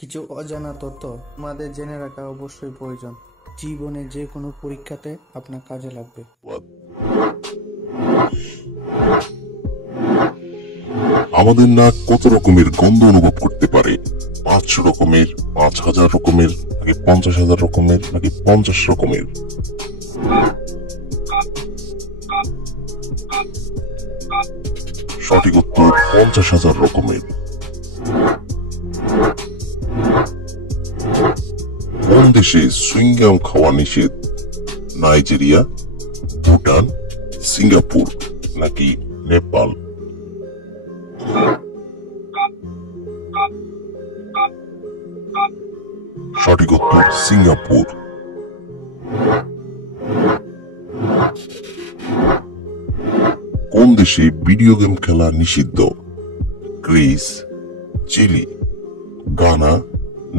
কিছু অজানা তথ্য আমাদের জেনে রাখা অবশ্যই প্রয়োজন। জীবনে যে কোনো পরীক্ষাতে আপনার কাজে লাগবে। আমাদের নাক কত রকমের গন্ধ অনুভব করতে পারে? 500 রকমের, 5000 রকমের, নাকি 50,000 রকমের, নাকি 50 রকমের? সঠিক উত্তর 50,000 রকমের। কোন দেশে সুইংগাম খাওয়া নিষেধ? নাইজেরিয়া, ভুটান, সিঙ্গাপুর, নাকি নেপাল? সঠিক উত্তর সিঙ্গাপুর। কোন দেশে ভিডিও গেম খেলা নিষিদ্ধ? গ্রিস, চিলি, গানা,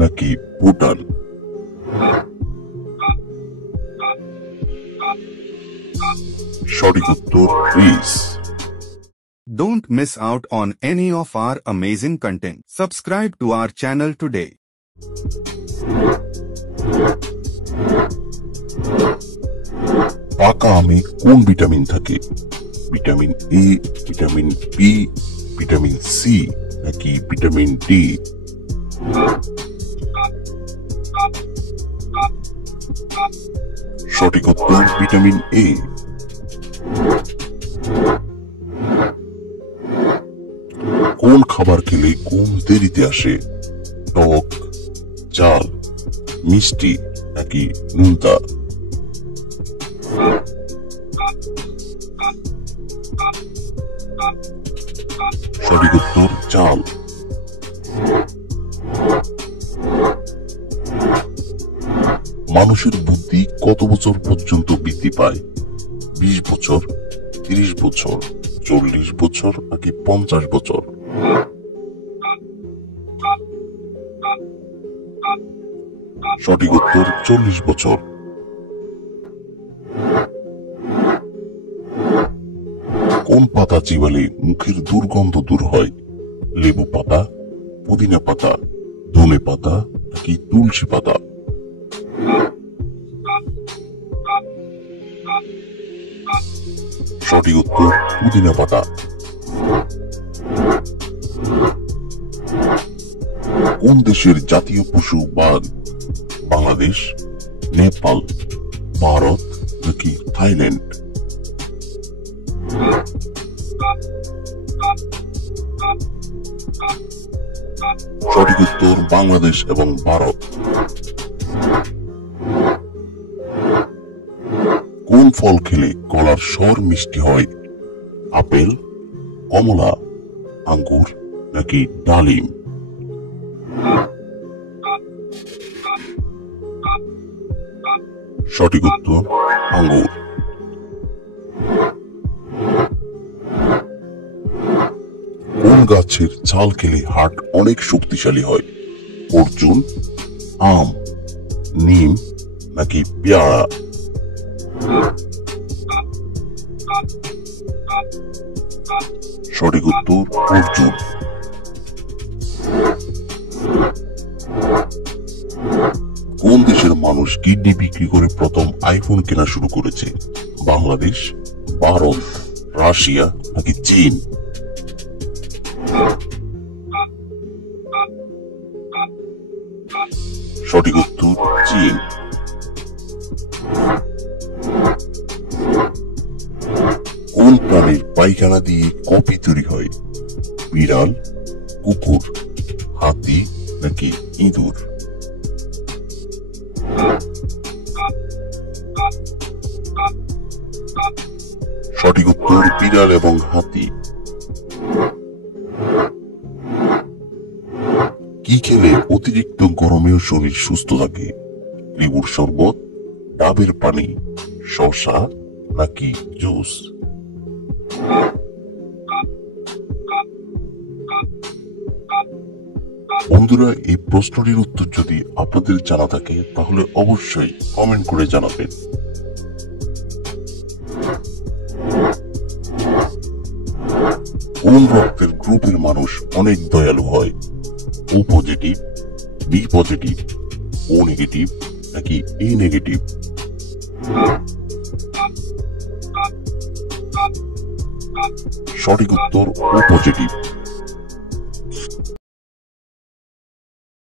নাকি ভুটান? সঠিক উত্তর Greece. Don't miss out on any of our amazing content. Subscribe to our channel today. পাকা আমে কোন ভিটামিন থাকে? Vitamin A, vitamin B, vitamin C, নাকি ভিটামিন ডি? সঠিক উত্তর ভিটামিন এ। কোন খাবার খেলে ঘুম দেরিতে আসে? টক, ঝাল, মিষ্টি, নাকি নোনতা? সঠিক উত্তর ঝাল। মানুষের বুদ্ধি কত বছর পর্যন্ত বৃদ্ধি পায়? 20 বছর, 30 বছর, 40 বছর, নাকি 50 বছর? সঠিক উত্তর 40 বছর। কোন পাতা চিবালে মুখের দুর্গন্ধ দূর হয়? লেবু পাতা, পুদিনা পাতা, ধনে পাতা, নাকি তুলসী পাতা? সঠিক উত্তর পুদিনা পাতা। কোন দেশের জাতীয় পশু বাঘ? বাংলাদেশ, নেপাল, ভারত, নাকি থাইল্যান্ড? সঠিক উত্তর বাংলাদেশ এবং ভারত। কোন ফল খেলে গলার স্বর মিষ্টি হয়? আপেল, কমলা, আঙ্গুর, নাকি ডালিম? সঠিক উত্তর আঙ্গুর। কোন গাছের ছাল খেলে হার্ট অনেক শক্তিশালী হয়? অর্জুন, আম, নিম, নাকি পেয়ারা? সঠিক উত্তর অর্জুন। কোন দেশের মানুষ কিডনি বিক্রি করে প্রথম আইফোন কেনা শুরু করেছে? বাংলাদেশ, ভারত, রাশিয়া, নাকি চীন? সঠিক উত্তর চীন। কোন প্রাণীর পায়খানা দিয়ে কফি তৈরি হয়? বিড়াল, কুকুর, হাতি, নাকি ইঁদুর? সঠিক উত্তর বিড়াল এবং হাতি। কি খেলে অতিরিক্ত গরমেও শরীর সুস্থ থাকে? লেবুর শরবত, ডাবের পানি, শসা, নাকি জুস? বন্ধুরা, এই প্রশ্নটির উত্তর যদি আপনাদের জানা থাকে তাহলে অবশ্যই কমেন্ট করে জানাবেন। কোন রক্তের গ্রুপের মানুষ অনেক দয়ালু হয়? ও পজিটিভ, বি পজিটিভ, ও নেগেটিভ নাকি এ নেগেটিভ? সঠিক উত্তর ও পজিটিভ।